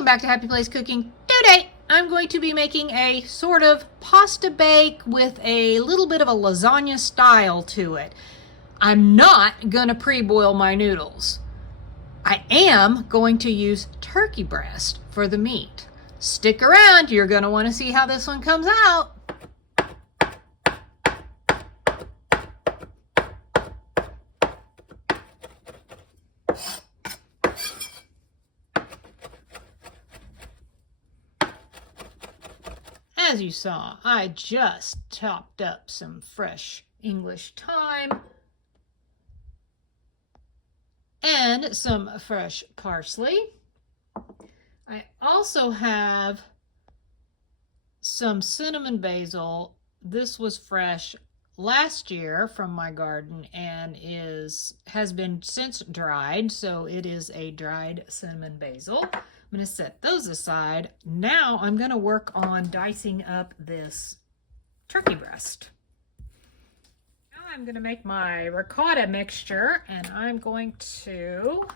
Welcome back to Happy Place Cooking. Today I'm going to be making a sort of pasta bake with a little bit of a lasagna style to it. I'm not going to pre-boil my noodles. I am going to use turkey breast for the meat. Stick around, you're going to want to see how this one comes out. As you saw, I just chopped up some fresh English thyme and some fresh parsley. I also have some cinnamon basil. This was fresh last year from my garden and has been since dried, so it is a dried cinnamon basil. I'm going to set those aside. Now I'm going to work on dicing up this turkey breast. Now I'm going to make my ricotta mixture, and I'm going to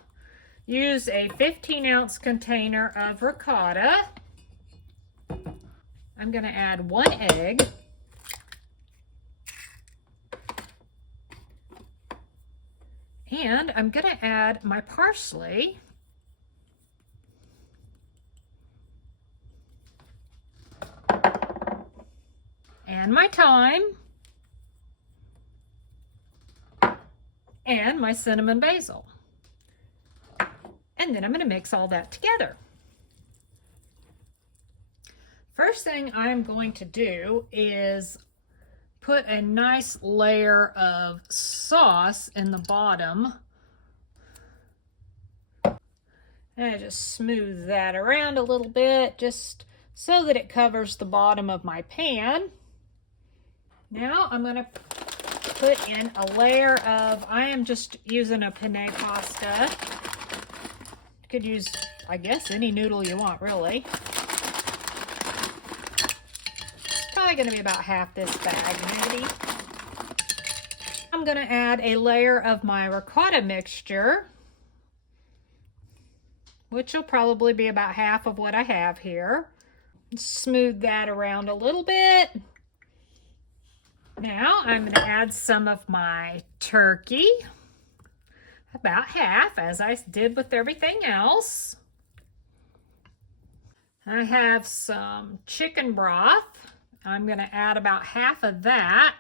use a 15-ounce container of ricotta. I'm going to add 1 egg. And I'm going to add my parsley. And my thyme, and my cinnamon basil. And then I'm going to mix all that together. First thing I'm going to do is put a nice layer of sauce in the bottom. And I just smooth that around a little bit just so that it covers the bottom of my pan. Now I'm going to put in a layer of, I am just using a penne pasta. You could use, I guess, any noodle you want, really. Probably going to be about half this bag, maybe. I'm going to add a layer of my ricotta mixture, which will probably be about half of what I have here. Smooth that around a little bit. Now I'm going to add some of my turkey, about half, as I did with everything else. I have some chicken broth. I'm going to add about half of that.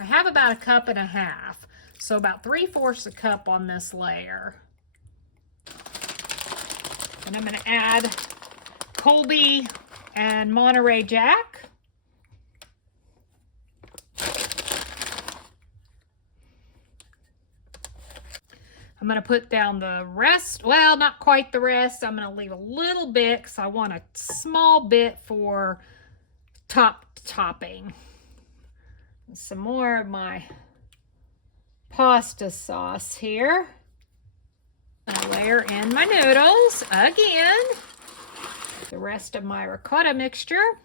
I have about 1.5 cups, so about 3/4 a cup on this layer. And I'm going to add Colby and Monterey Jack. I'm going to put down the rest, well, not quite the rest. I'm going to leave a little bit because I want a small bit for topping. Some more of my pasta sauce here. I layer in my noodles again. The rest of my ricotta mixture.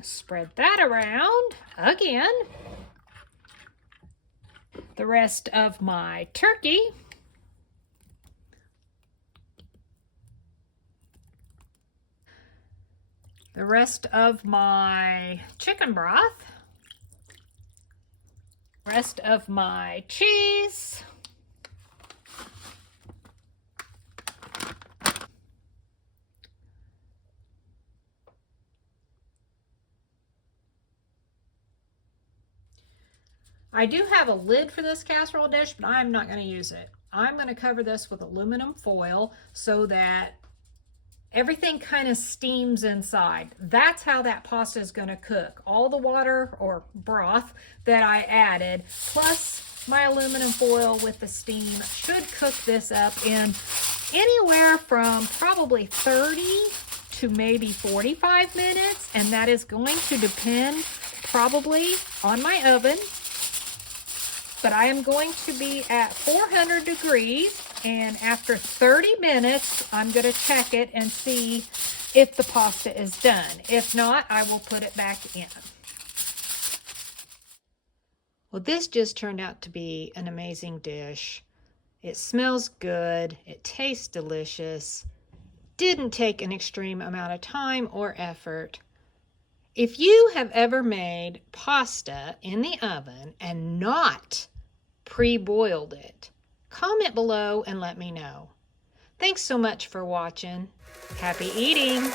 Spread that around again. The rest of my turkey. The rest of my chicken broth. Rest of my cheese. I do have a lid for this casserole dish, but I'm not going to use it. I'm going to cover this with aluminum foil so that everything kind of steams inside. That's how that pasta is going to cook. All the water or broth that I added, plus my aluminum foil with the steam, should cook this up in anywhere from probably 30 to maybe 45 minutes. And that is going to depend probably on my oven. But I am going to be at 400 degrees, and after 30 minutes, I'm going to check it and see if the pasta is done. If not, I will put it back in. Well, this just turned out to be an amazing dish. It smells good. It tastes delicious. Didn't take an extreme amount of time or effort. If you have ever made pasta in the oven and not pre-boiled it, comment below and let me know. Thanks so much for watching. Happy eating!